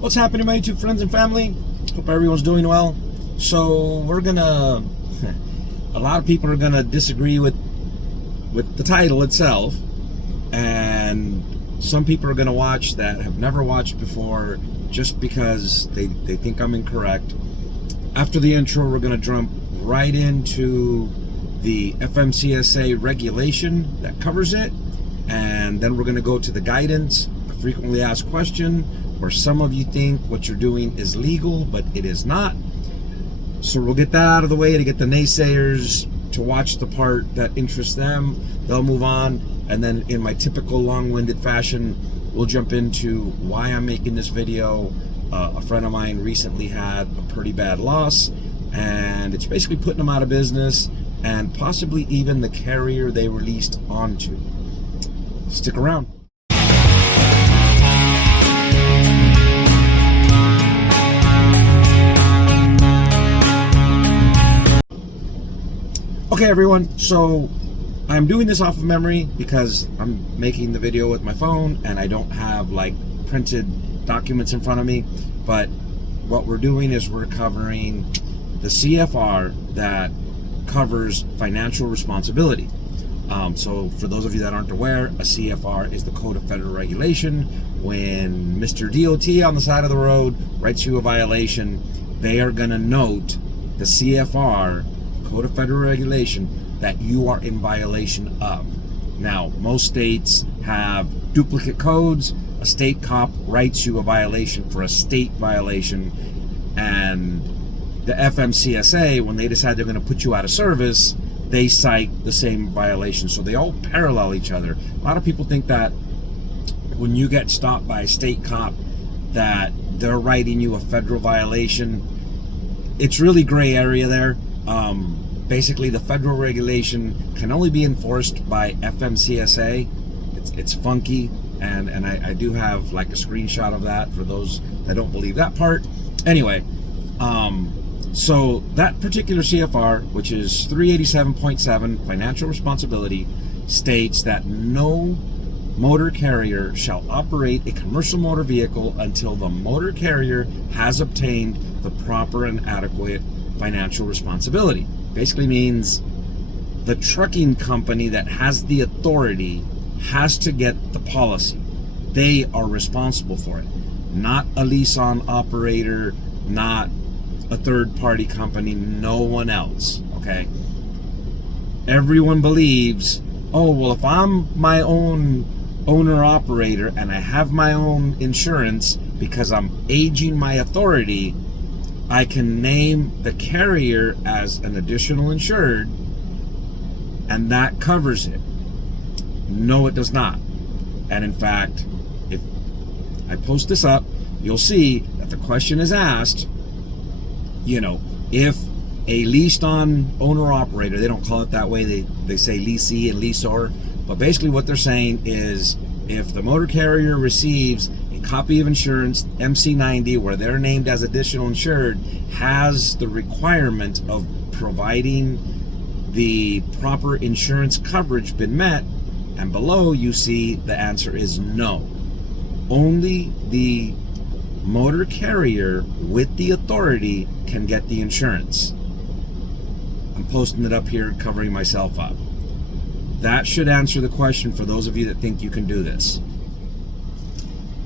What's happening, my YouTube friends and family? Hope everyone's doing well. So we're gonna, a lot of people are gonna disagree with the title itself, and some people are gonna watch that have never watched before just because they think I'm incorrect. After the intro, we're gonna jump right into the FMCSA regulation that covers it, and then we're gonna go to the guidance, a frequently asked question, where some of you think what you're doing is legal, but it is not. So we'll get that out of the way to get the naysayers to watch the part that interests them. They'll move on, and then in my typical long-winded fashion, we'll jump into why I'm making this video. A friend of mine recently had a pretty bad loss, and it's basically putting them out of business and possibly even the carrier they were leased onto. Stick around. Okay, everyone, so I'm doing this off of memory because I'm making the video with my phone and I don't have like printed documents in front of me. But what we're doing is we're covering the CFR that covers financial responsibility. So for those of you that aren't aware, a CFR is the Code of Federal Regulation. When Mr. DOT on the side of the road writes you a violation, they are going to note the CFR, Code of Federal Regulation, that you are in violation of. Now, most states have duplicate codes. A state cop writes you a violation for a state violation, and the FMCSA, when they decide they're going to put you out of service, they cite the same violation. So they all parallel each other. A lot of people think that when you get stopped by a state cop that they're writing you a federal violation. It's really gray area there. Basically, the federal regulation can only be enforced by FMCSA. It's funky, and I do have like a screenshot of that for those that don't believe that part. Anyway, so that particular CFR, which is 387.7, financial responsibility, states that no motor carrier shall operate a commercial motor vehicle until the motor carrier has obtained the proper and adequate financial responsibility. Basically means the trucking company that has the authority has to get the policy. They are responsible for it, not a lease-on operator, not a third-party company, no one else, okay? Everyone believes, oh, well, if I'm my own owner-operator and I have my own insurance because I'm aging my authority, I can name the carrier as an additional insured, and that covers it. No, it does not. And in fact, if I post this up, you'll see that the question is asked, you know, if a leased-on owner-operator, they don't call it that way, they say leasee and leaseor, but basically what they're saying is if the motor carrier receives a copy of insurance, MC90, where they're named as additional insured, has the requirement of providing the proper insurance coverage been met, and below you see the answer is no. Only the motor carrier with the authority can get the insurance. I'm posting it up here, covering myself up. That should answer the question for those of you that think you can do this.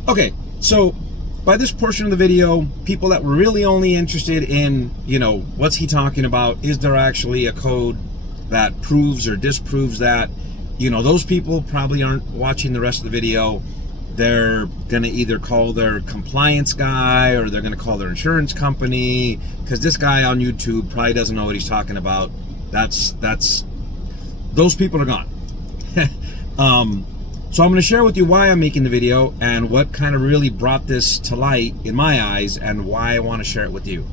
Okay, so by this portion of the video, people that were really only interested in, you know, what's he talking about? Is there actually a code that proves or disproves that? You know, those people probably aren't watching the rest of the video. They're gonna either call their compliance guy or they're gonna call their insurance company, because this guy on YouTube probably doesn't know what he's talking about. Those people are gone. So I'm going to share with you why I'm making the video and what kind of really brought this to light in my eyes and why I want to share it with you.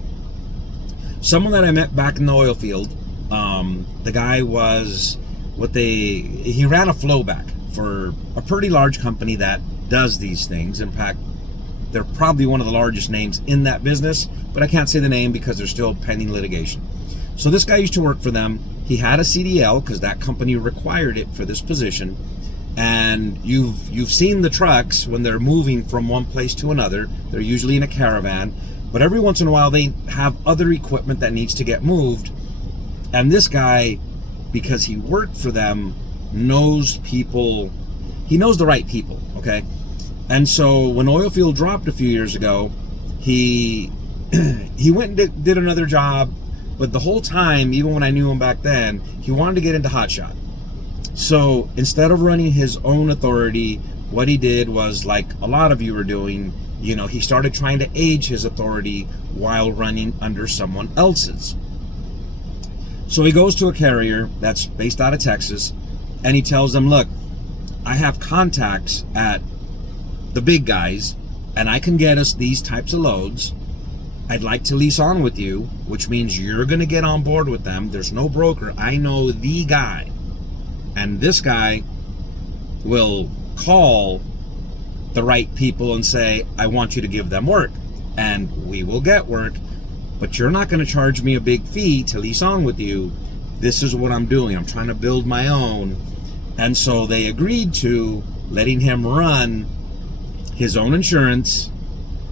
Someone that I met back in the oil field, the guy was he ran a flowback for a pretty large company that does these things. In fact, they're probably one of the largest names in that business, but I can't say the name because they're still pending litigation. So this guy used to work for them. He had a CDL because that company required it for this position. And you've seen the trucks when they're moving from one place to another. They're usually in a caravan, but every once in a while they have other equipment that needs to get moved. And this guy, because he worked for them, knows people. He knows the right people, okay? And so when oil field dropped a few years ago, he went and did another job, but the whole time, even when I knew him back then, he wanted to get into hotshot. So instead of running his own authority, what he did was, like a lot of you are doing, you know, he started trying to age his authority while running under someone else's. So he goes to a carrier that's based out of Texas, and he tells them, look, I have contacts at the big guys, and I can get us these types of loads. I'd like to lease on with you, which means you're going to get on board with them. There's no broker. I know the guy. And this guy will call the right people and say, I want you to give them work. And we will get work, but you're not going to charge me a big fee to lease on with you. This is what I'm doing. I'm trying to build my own. And so they agreed to letting him run his own insurance,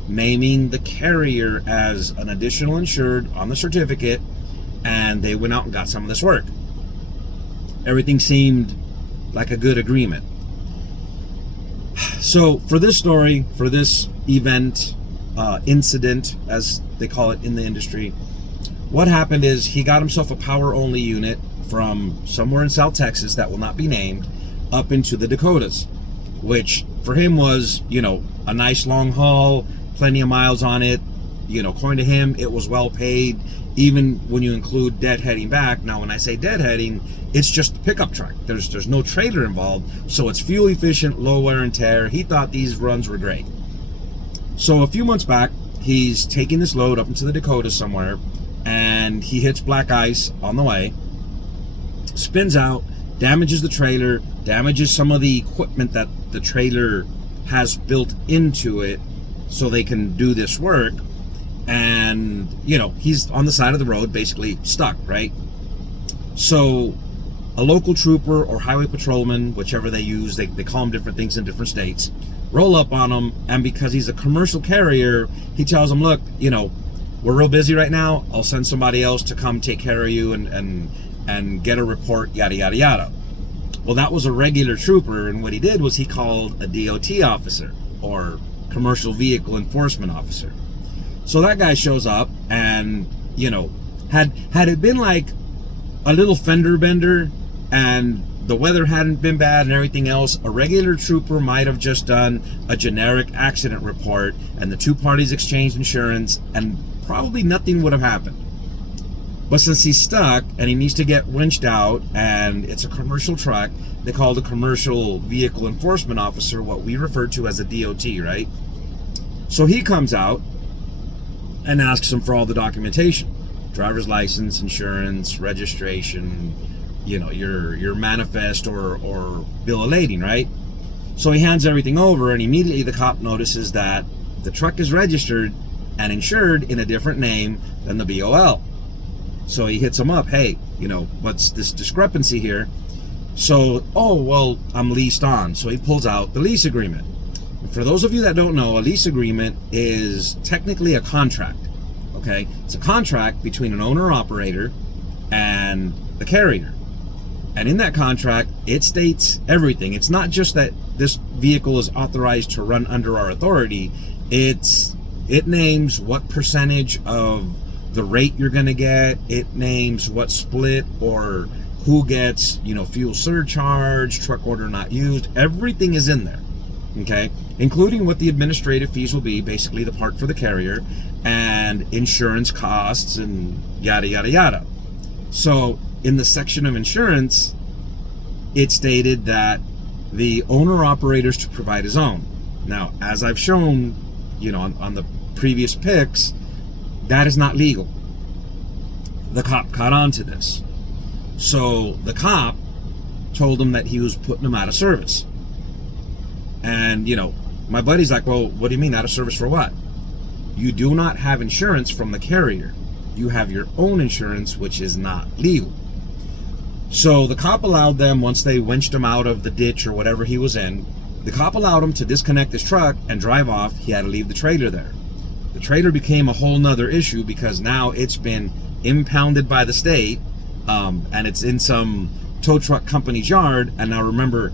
naming the carrier as an additional insured on the certificate, and they went out and got some of this work. Everything seemed like a good agreement. So for this story, for this event, incident, as they call it in the industry, what happened is he got himself a power-only unit from somewhere in South Texas that will not be named up into the Dakotas, which for him was, you know, a nice long haul, plenty of miles on it. You know, according to him, it was well paid, even when you include deadheading back. Now, when I say deadheading, it's just a pickup truck. There's no trailer involved, so it's fuel efficient, low wear and tear. He thought these runs were great. So a few months back, he's taking this load up into the Dakotas somewhere, and he hits black ice on the way, spins out, damages the trailer, damages some of the equipment that the trailer has built into it so they can do this work. And, you know, he's on the side of the road, basically stuck, right? So a local trooper or highway patrolman, whichever they use, they call them different things in different states, roll up on him, and because he's a commercial carrier, he tells them, look, you know, we're real busy right now. I'll send somebody else to come take care of you and get a report, yada, yada, yada. Well, that was a regular trooper, and what he did was he called a DOT officer, or commercial vehicle enforcement officer. So that guy shows up, and, you know, had it been like a little fender bender and the weather hadn't been bad and everything else, a regular trooper might have just done a generic accident report, and the two parties exchanged insurance, and probably nothing would have happened. But since he's stuck and he needs to get winched out, and it's a commercial truck, they called a commercial vehicle enforcement officer, what we refer to as a DOT, right? So he comes out and asks him for all the documentation: driver's license, insurance, registration, you know, your manifest or bill of lading, right? So he hands everything over, and immediately the cop notices that the truck is registered and insured in a different name than the BOL. So he hits him up, hey, you know, what's this discrepancy here? So, oh, well, I'm leased on. So he pulls out the lease agreement. For those of you that don't know, a lease agreement is technically a contract, okay? It's a contract between an owner-operator and the carrier. And in that contract, it states everything. It's not just that this vehicle is authorized to run under our authority. It names what percentage of the rate you're going to get. It names what split or who gets, you know, fuel surcharge, truck order not used. Everything is in there, okay? Including what the administrative fees will be, basically the part for the carrier, and insurance costs and yada, yada, yada. So in the section of insurance, it stated that the owner operator's to provide his own. Now, as I've shown, you know, on the previous pics, that is not legal. The cop caught on to this. So the cop told him that he was putting him out of service. And, you know, my buddy's like, well, what do you mean out of service for what? You do not have insurance from the carrier. You have your own insurance, which is not legal. So the cop allowed them, once they winched him out of the ditch or whatever he was in, the cop allowed him to disconnect his truck and drive off. He had to leave the trailer there. The trailer became a whole nother issue because now it's been impounded by the state, and it's in some tow truck company's yard. And now remember,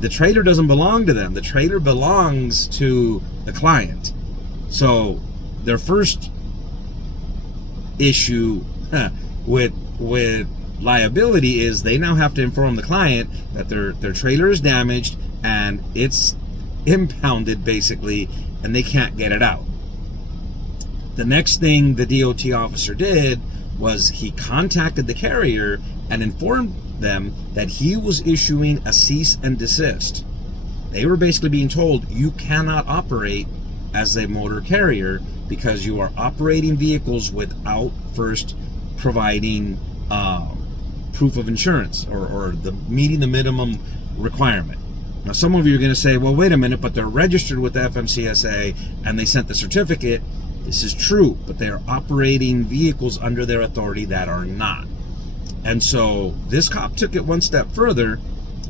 the trailer doesn't belong to them. The trailer belongs to the client. So their first issue with liability is they now have to inform the client that their trailer is damaged and it's impounded basically, and they can't get it out. The next thing the DOT officer did was he contacted the carrier and informed them that he was issuing a cease and desist. They were basically being told, you cannot operate as a motor carrier because you are operating vehicles without first providing proof of insurance or meeting the minimum requirement. Now, some of you are going to say, well, wait a minute, but they're registered with the FMCSA and they sent the certificate. This is true, but they are operating vehicles under their authority that are not. And so this cop took it one step further,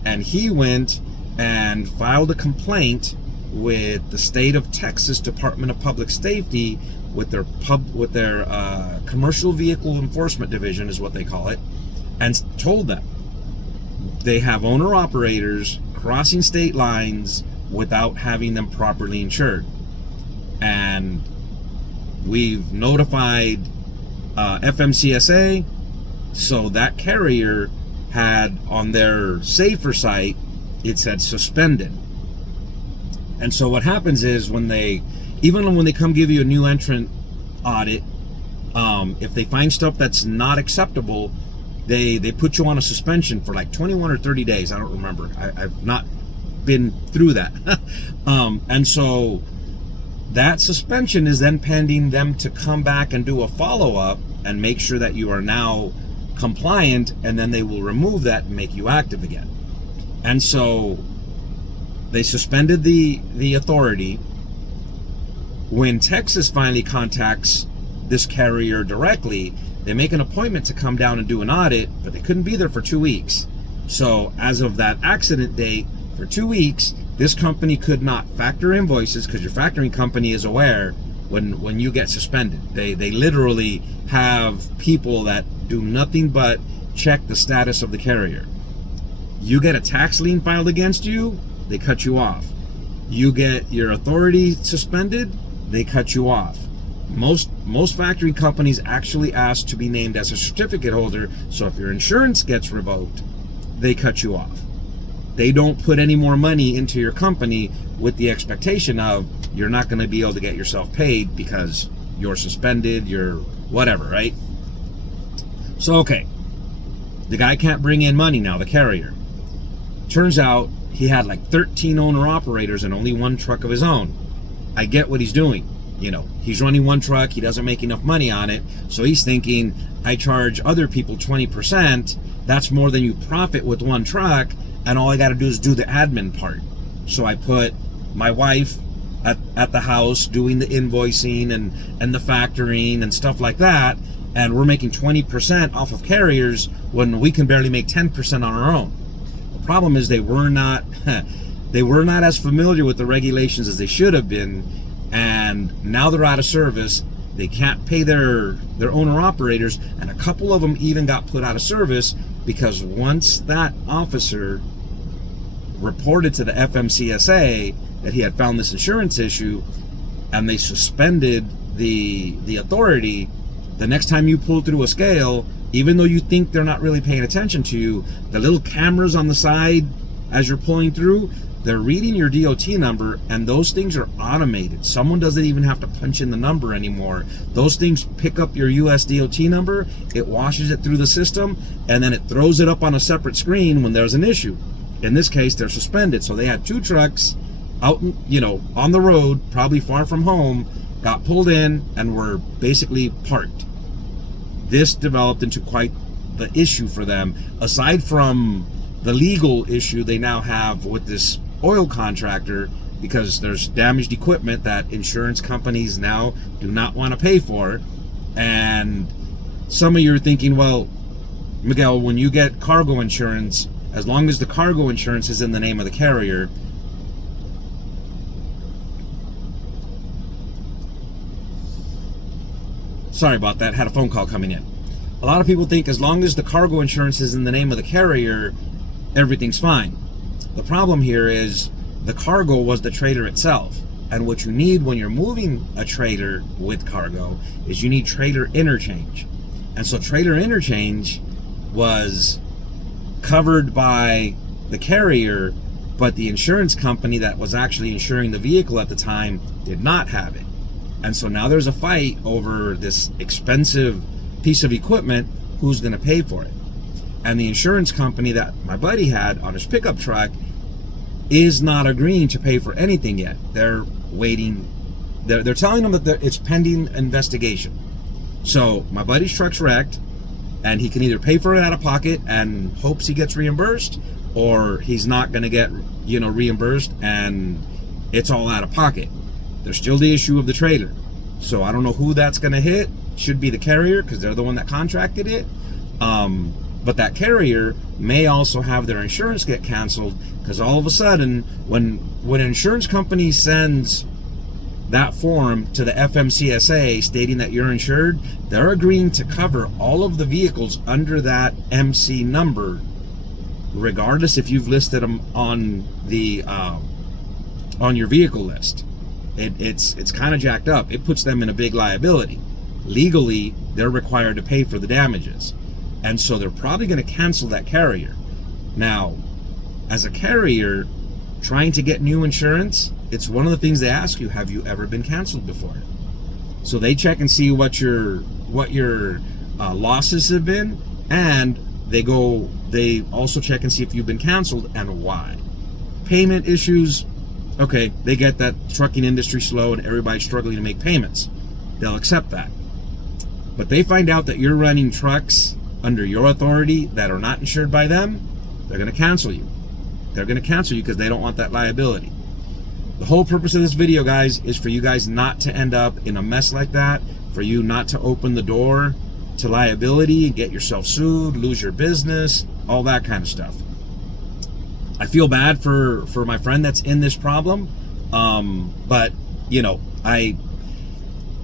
and he went and filed a complaint with the state of Texas Department of Public Safety with their commercial vehicle enforcement division is what they call it, and told them they have owner operators crossing state lines without having them properly insured. And we've notified FMCSA, so that carrier had on their safer site, it said suspended. And so what happens is even when they come give you a new entrant audit, if they find stuff that's not acceptable, they put you on a suspension for like 21 or 30 days. I don't remember. I've not been through that. And so that suspension is then pending them to come back and do a follow-up and make sure that you are now compliant, and then they will remove that and make you active again. And so they suspended the authority. When Texas finally contacts this carrier directly, they make an appointment to come down and do an audit, but they couldn't be there for 2 weeks. So as of that accident date, for 2 weeks, this company could not factor invoices because your factoring company is aware when you get suspended. They literally have people that do nothing but check the status of the carrier. You get a tax lien filed against you, they cut you off. You get your authority suspended, they cut you off. Most factoring companies actually ask to be named as a certificate holder, so if your insurance gets revoked, they cut you off. They don't put any more money into your company with the expectation of you're not going to be able to get yourself paid because you're suspended, you're whatever, right? So, okay, the guy can't bring in money now, the carrier. Turns out he had like 13 owner-operators and only one truck of his own. I get what he's doing. You know, he's running one truck, he doesn't make enough money on it, so he's thinking, I charge other people 20%, that's more than you profit with one truck, and all I got to do is do the admin part. So I put my wife at the house doing the invoicing and the factoring and stuff like that, and we're making 20% off of carriers when we can barely make 10% on our own. The problem is they were not as familiar with the regulations as they should have been, and now they're out of service. They can't pay their owner operators, and a couple of them even got put out of service because once that officer reported to the FMCSA that he had found this insurance issue and they suspended the authority, the next time you pull through a scale, even though you think they're not really paying attention to you, the little cameras on the side as you're pulling through, they're reading your DOT number, and those things are automated. Someone doesn't even have to punch in the number anymore. Those things pick up your US DOT number, it washes it through the system, and then it throws it up on a separate screen when there's an issue. In this case, they're suspended. So they had two trucks out, on the road, probably far from home, got pulled in and were basically parked. This developed into quite the issue for them, aside from the legal issue they now have with this oil contractor, because there's damaged equipment that insurance companies now do not want to pay for. And some of you are thinking, well, Miguel, when you get cargo insurance, as long as the cargo insurance is in the name of the carrier, sorry about that, had a phone call coming in. A lot of people think as long as the cargo insurance is in the name of the carrier, everything's fine. The problem here is the cargo was the trailer itself. And what you need when you're moving a trailer with cargo is you need trailer interchange. And so trailer interchange was covered by the carrier, but the insurance company that was actually insuring the vehicle at the time did not have it. And so now there's a fight over this expensive piece of equipment, who's going to pay for it. And the insurance company that my buddy had on his pickup truck is not agreeing to pay for anything yet. They're waiting. They're telling them that it's pending investigation. So my buddy's truck's wrecked, and he can either pay for it out of pocket and hopes he gets reimbursed, or he's not going to get, reimbursed, and it's all out of pocket. There's still the issue of the trailer. So I don't know who that's going to hit. Should be the carrier, because they're the one that contracted it. But that carrier may also have their insurance get canceled, because all of a sudden, when an insurance company sends that form to the FMCSA stating that you're insured, they're agreeing to cover all of the vehicles under that MC number, regardless if you've listed them on the on your vehicle list. It's kind of jacked up. It puts them in a big liability. Legally, they're required to pay for the damages. And so they're probably going to cancel that carrier. Now, as a carrier trying to get new insurance, it's one of the things they ask you, have you ever been canceled before? So they check and see what your losses have been, and they also check and see if you've been canceled and why. Payment issues, okay, they get that trucking industry slow and everybody's struggling to make payments. They'll accept that. But they find out that you're running trucks under your authority that are not insured by them, they're going to cancel you. They're going to cancel you because they don't want that liability. The whole purpose of this video, guys, is for you guys not to end up in a mess like that, for you not to open the door to liability, get yourself sued, lose your business, all that kind of stuff. I feel bad for my friend that's in this problem, but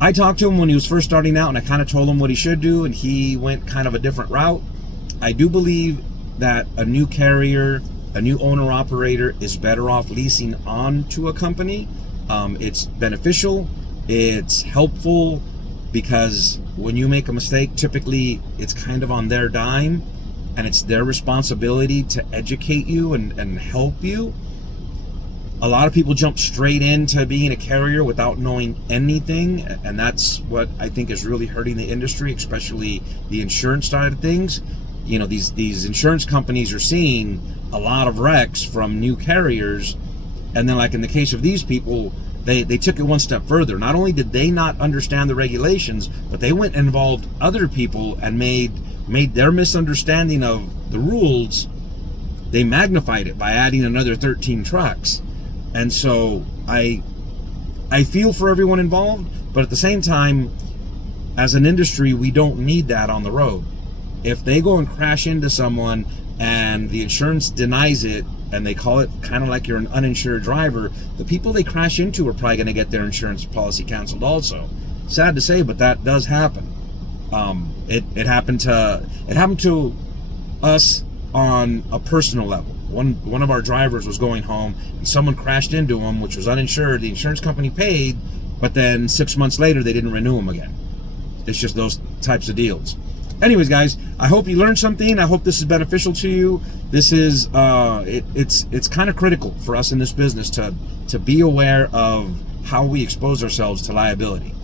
I talked to him when he was first starting out, and I kind of told him what he should do, and he went kind of a different route. I do believe that a new carrier, a new owner-operator is better off leasing on to a company. It's beneficial, it's helpful, because when you make a mistake, typically it's kind of on their dime, and it's their responsibility to educate you and help you. A lot of people jump straight into being a carrier without knowing anything, and that's what I think is really hurting the industry, especially the insurance side of things. These insurance companies are seeing a lot of wrecks from new carriers, and then, like in the case of these people, they took it one step further. Not only did they not understand the regulations, but they went and involved other people and made their misunderstanding of the rules, they magnified it by adding another 13 trucks. And so I feel for everyone involved, but at the same time, as an industry, we don't need that on the road. If they go and crash into someone and the insurance denies it, and they call it kind of like you're an uninsured driver, the people they crash into are probably going to get their insurance policy canceled also. Sad to say, but that does happen. It happened to us on a personal level. One of our drivers was going home, and someone crashed into him, which was uninsured. The insurance company paid, but then 6 months later, they didn't renew him again. It's just those types of deals. Anyways, guys, I hope you learned something. I hope this is beneficial to you. This is it's kind of critical for us in this business to be aware of how we expose ourselves to liability.